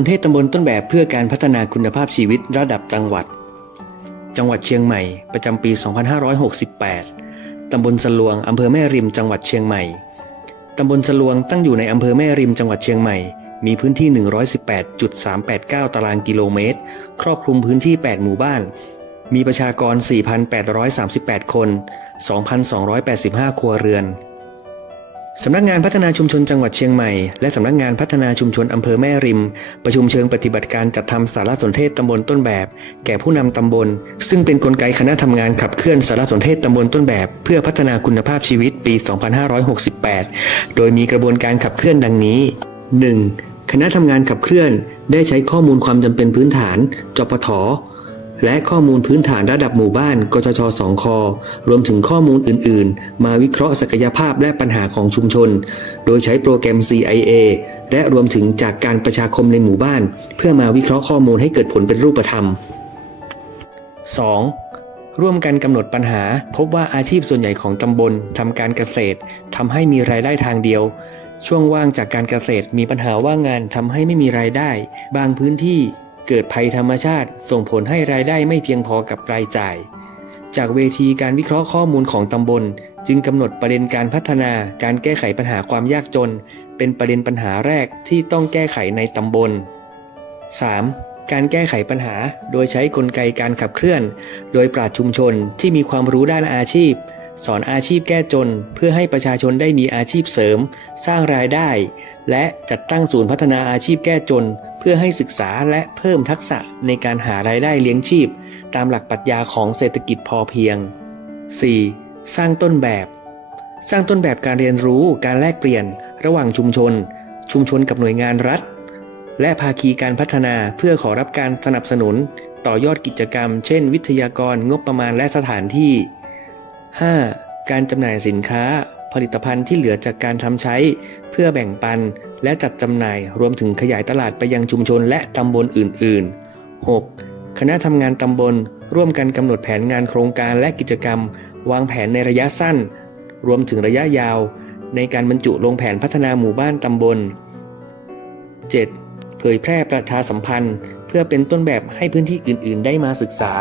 ารสนเทศตำบลต้นแบบเพื่อการพัฒนาคุณภาพชีวิตระดับจังหวัด จังหวัดเชียงใหม่ ประจำปี 2568 ตำบลสลวงอำเภอแม่ริม จังหวัดเชียงใหม่ ตำบลสลวงตั้งอยู่ในอำเภอแม่ริม จังหวัดเชียงใหม่ มีพื้นที่ 118.389 ตารางกิโลเมตร ครอบคลุมพื้นที่ 8 หมู่บ้าน มีประชากร 4,838 คน 2,285 ครัวเรือน สำนักงานพัฒนาชุมชนจังหวัดเชียงใหม่ และสำนักงานพัฒนาชุมชนอำเภอแม่ริม ประชุมเชิงปฏิบัติการจัดทำสารสนเทศตำบลต้นแบบ แก่ผู้นำตำบล ซึ่งเป็นกลไกคณะทำงานขับเคลื่อนสารสนเทศตำบลต้นแบบ เพื่อพัฒนาคุณภาพชีวิตปี 2568 โดยมีกระบวนการขับเคลื่อนดังนี้ 1. คณะทำงานขับเคลื่อน ได้ใช้ข้อมูลความจำเป็นพื้นฐานจปท และข้อมูลพื้นฐานระดับหมู่บ้านกจชสองครวมถึงข้อมูลอื่น ๆ มาวิเคราะห์ศักยภาพและปัญหาของชุมชน โดยใช้โปรแกรม CIA และรวมถึงจากการประชาคมในหมู่บ้าน เพื่อมาวิเคราะห์ข้อมูลให้เกิดผลเป็นรูปธรรม 2. ร่วมกันกำหนดปัญหา พบว่าอาชีพส่วนใหญ่ของตำบลทำการเกษตรทำให้มีรายได้ทางเดียว ช่วงว่างจากการเกษตรมีปัญหาว่างงานทำให้ไม่มีรายได้ บางพื้นที่ เกิดภัยธรรมชาติ ส่งผลให้รายได้ไม่เพียงพอกับรายจ่าย จากเวทีการวิเคราะห์ข้อมูลของตำบล จึงกำหนดประเด็นการพัฒนาการแก้ไขปัญหาความยากจน เป็นประเด็นปัญหาแรกที่ต้องแก้ไขในตำบล 3. การแก้ไขปัญหาโดยใช้กลไกการขับเคลื่อน โดยปราชชุมชนที่มีความรู้ด้านอาชีพ สอนอาชีพแก้จนเพื่อให้ประชาชนได้มีอาชีพเสริม สร้างรายได้ และจัดตั้งศูนย์พัฒนาอาชีพแก้จน เพื่อให้ศึกษาและเพิ่มทักษะในการหารายได้เลี้ยงชีพ ตามหลักปรัชญาของเศรษฐกิจพอเพียง 4. สร้างต้นแบบ สร้างต้นแบบการเรียนรู้การแลกเปลี่ยน ระหว่างชุมชน ชุมชนกับหน่วยงานรัฐ และภาคีการพัฒนาเพื่อขอรับการสนับสนุน ต่อยอดกิจกรรม เช่น วิทยากรงบประมาณและสถานที่ 5. การจำหน่ายสินค้า ผลิตภัณฑ์ที่เหลือจากการทำใช้ เพื่อแบ่งปัน และจัดจำหน่ายรวมถึงขยายตลาดไปยังชุมชนและตำบลอื่น ๆ 6. คณะทำงานตำบล ร่วมกันกำหนดแผนงานโครงการและกิจกรรม วางแผนในระยะสั้น รวมถึงระยะยาว ในการบรรจุลงแผนพัฒนาหมู่บ้านตำบล 7. เผยแพร่ประชาสัมพันธ์ เพื่อเป็นต้นแบบให้พื้นที่อื่น ๆ ได้มาศึกษา